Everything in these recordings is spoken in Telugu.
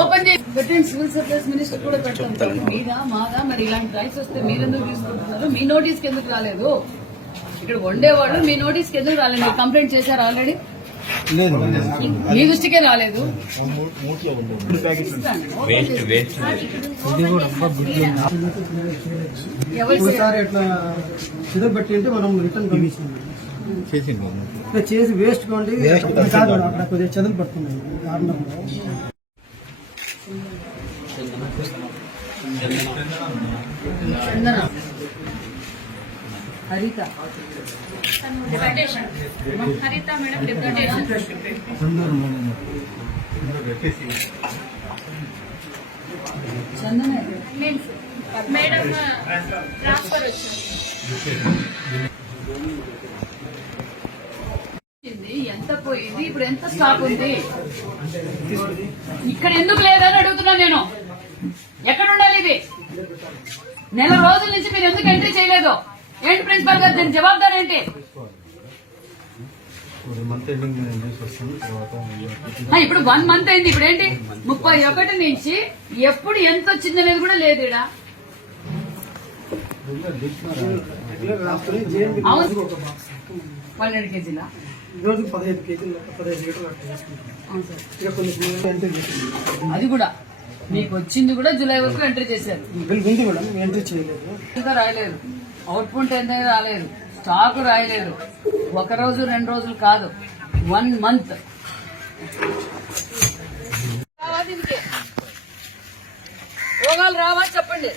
ఓపెన్ చేసి సివిల్ సప్లైస్ మినిస్టర్ కూడా పెడతాం. మీదా మాదా మరి? ఇలాంటి రైట్స్ వస్తే మీరు ఎందుకు తీసుకుంటున్నారు? మీ నోటీస్కి ఎందుకు రాలేదు? ఇక్కడ వండేవాళ్ళు మీ నోటీస్కి ఎందుకు రాలేదు? మీరు కంప్లైంట్ చేశారు ఆల్రెడీ లేదు. మీ దృష్టికే రాలేదు? ఎవరు ఒకసారి ఇట్లా చిదబెట్టి అంటే మనం రిటర్న్ కమిషన్ చేసి వేస్ట్ కొండి అక్కడ కొద్దిగా చదువు పడుతున్నాయి కారణంలో. Harita. Harita madam deputation Chandana means madam transfer వచ్చింది ఇది ఎంత పోయింది ఇప్పుడు ఎంత స్టాక్ ఉంది? ఇక్కడ ఎందుకు లేదని అడుగుతున్నా నేను. ఎక్కడ ఉండాలి ఇది? నెల రోజుల నుంచి మీరు ఎందుకు ఎంట్రీ చేయలేదు? ఏంటి ప్రిన్సిపల్ గారు దీని జవాబారు ఏంటి? ఇప్పుడు వన్ మంత్ అయింది. ఇప్పుడు ఏంటి? ముప్పై ఒకటి నుంచి ఎప్పుడు ఎంత వచ్చిందనేది కూడా లేదు ఇక్కడ పన్నెండు కేజీల? రోజు పదహైదు కేజీలు పదహైదు లీటర్లు అట్లా అవును సార్. ఇక కొన్ని ఎంట్రీ చేసింది అది కూడా మీకు వచ్చింది కూడా జూలై వరకు ఎంట్రీ చేశారు. బిల్ ఉంది మేడం ఎంట్రీ చేయలేదు. ఇంకా రాయలేదు అవుట్పుట్ ఏంటనే రాలేదు స్టాక్ రాయలేదు ఒక రోజు రెండు రోజులు కాదు. One month? రోగాలు రావా చెప్పండి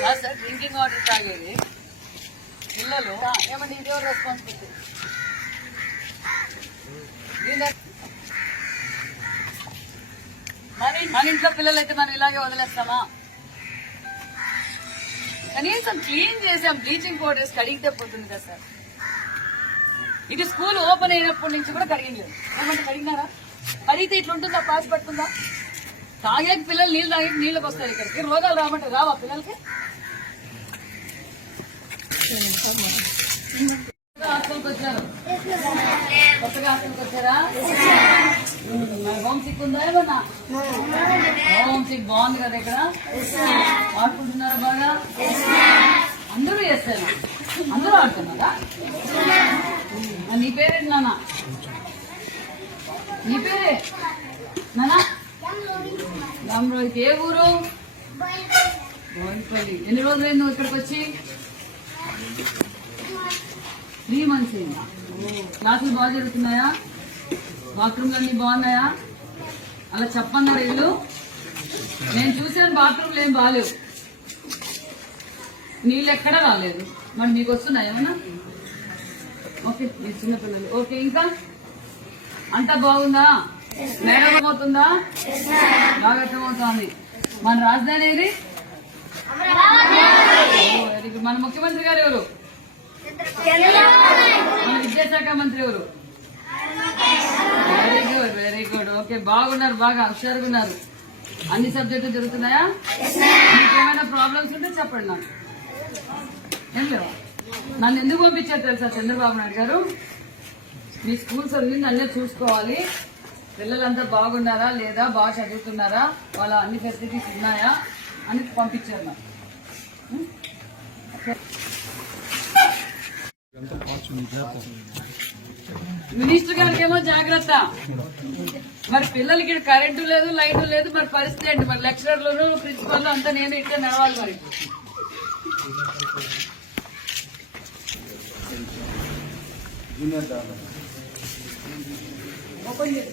కాదు డ్రింకింగ్ వాటర్ తాగేది పిల్లలు ఏమంటే ఇది రెస్పాన్సిబిలిటీ మన మన ఇంట్లో పిల్లలు అయితే మనం ఇలాగే వదిలేస్తామా? కనీసం క్లీన్ చేసాం బ్లీచింగ్ పౌడర్స్ కడిగితే పోతుంది కదా సార్. ఇటు స్కూల్ ఓపెన్ అయినప్పటి నుంచి కూడా కడిగింది. ఏమంటే కడిగినారా? కడిగితే ఇట్లుంటుందా పాస్ పడుతుందా తాగే పిల్లలు నీళ్ళు తాగి నీళ్ళకి వస్తారు ఇక్కడికి. రోగాలు రామంటే రావా పిల్లలకి? హాస్టల్కి వచ్చారు కొత్తగా హాస్టల్కి వచ్చారా మరి హోమ్ సిక్ ఉందా ఏమన్నా హోమ్ సిక్ బాగుంది కదా ఇక్కడ? ఆడుకుంటున్నారా బాగా అందరూ చేస్తారు అందరూ ఆడుతున్నారా ఆ, నీ పేరేంటి నాన్న నీ పేరే నాన్న రామరోహిత్ ఏ ఊరు బోయినపల్లి ఎన్ని రోజులైంది నువ్వు ఇక్కడికి వచ్చి త్రీ మంత్స్ అయింది. క్లాసులు బాగా జరుగుతున్నాయా? బాత్రూమ్లు అన్ని బాగున్నాయా? అలా చెప్పన్నారు ఇల్లు. నేను చూసాను బాత్రూమ్లు ఏం బాగాలేవు. నీళ్ళు ఎక్కడా రాలేదు. మరి మీకు వస్తున్నాయి ఏమన్నా? ఓకే మీ చిన్నపిల్లలు. ఓకే ఇంకా? అంతా బాగుందా? మేడం బాగా అర్థమవుతోంది. మన రాజధాని ఏది. మన ముఖ్యమంత్రి గారు ఎవరు? విద్యాశాఖ మంత్రి ఎవరు? Very good very good okay బాగున్నారు బాగా హుషారుగా ఉన్నారు. అన్ని సబ్జెక్టులు జరుగుతున్నాయా? మీకు ఏమైనా ప్రాబ్లమ్స్ ఉంటే చెప్పండి నాకు. ఏం లేవా? నన్ను ఎందుకు పంపించారు తెలుసా చంద్రబాబు నాయుడు గారు? మీ స్కూల్స్ అన్ని నన్నే చూసుకోవాలి. పిల్లలంతా బాగున్నారా లేదా? బాగా చదువుతున్నారా? వాళ్ళ అన్ని ఫెసిలిటీస్ ఉన్నాయా? అని పంపించారు నాకు. Hmm? మినిస్టర్ గారికి ఏమో జాగ్రత్త. మరి పిల్లలకి ఇక్కడ కరెంటు లేదు లైట్ లేదు మరి పరిస్థితి ఏంటి? మరి లెక్చరర్లు ప్రిన్సిపల్ అంతా నేను ఇట్లా నడవాలి మరి. ఓపెన్ చేయి.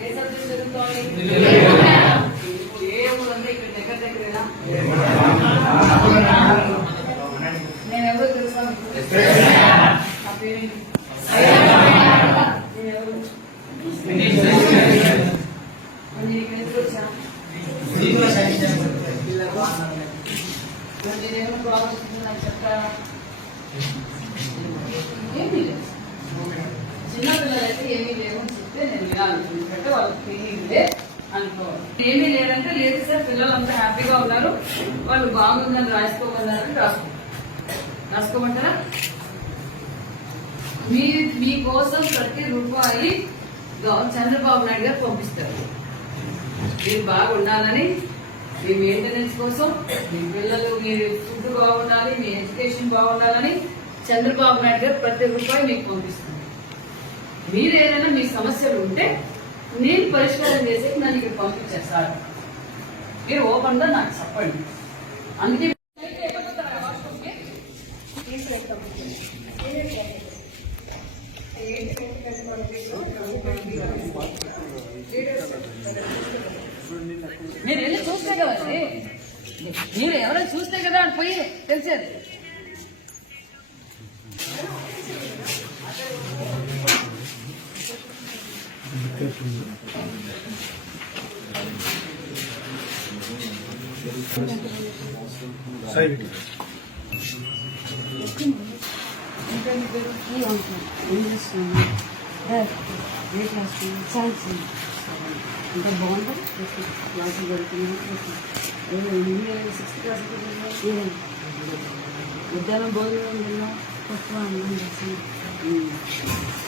ఏ సబ్జెక్ట్ చదువుకోవాలి? ఏ ఊరంతా ఇక్కడ దగ్గర దగ్గరేనా? నేను ఎవరో తెలుసా మీకు? నా పేరేంటి? నేను ఎవరు? పిల్లలు బాగున్నారు. మరి నేనేమైనా ప్రాబ్లమ్స్ ఉంటే నాకు చిన్నపిల్లలైతే ఏమీ లేదు లేవు అని చెప్తే నేను వినాలి ఎందుకంటే వాళ్ళకి ఫీలింగ్ లేదు. అనుకోవాలి. ఏమీ లేదంటే లేదు సార్ పిల్లలు అంతా హ్యాపీగా ఉన్నారు. వాళ్ళు బాగుందని రాసుకోమన్నారని రాసుకో రాసుకోమంటారా? మీ మీకోసం ప్రతి రూపాయి చంద్రబాబు నాయుడు గారు పంపిస్తారు. మీరు బాగుండాలని మీ మెయింటెనెన్స్ కోసం మీ పిల్లలు మీ ఫుడ్ బాగుండాలి మీ ఎడ్యుకేషన్ బాగుండాలని చంద్రబాబు నాయుడు గారు ప్రతి రూపాయి మీకు పంపిస్తారు మీరు ఏదైనా మీ సమస్యలు ఉంటే నేను పరిష్కారం చేసి నన్ను ఇక్కడ పంపించారు మీరు ఓపెన్గా నాకు చెప్పండి. అందుకే మీరు వెళ్ళి చూస్తే కదండి మీరు ఎవరైనా చూస్తే కదా అని పోయి తెలిసేది. ఇంకా బాగుంటుంది క్లాసులు జరుగుతున్నాయి సిక్స్త్ క్లాస్ మధ్యాహ్నం భోజనం తిన్నా తక్కువ అన్నం చేసి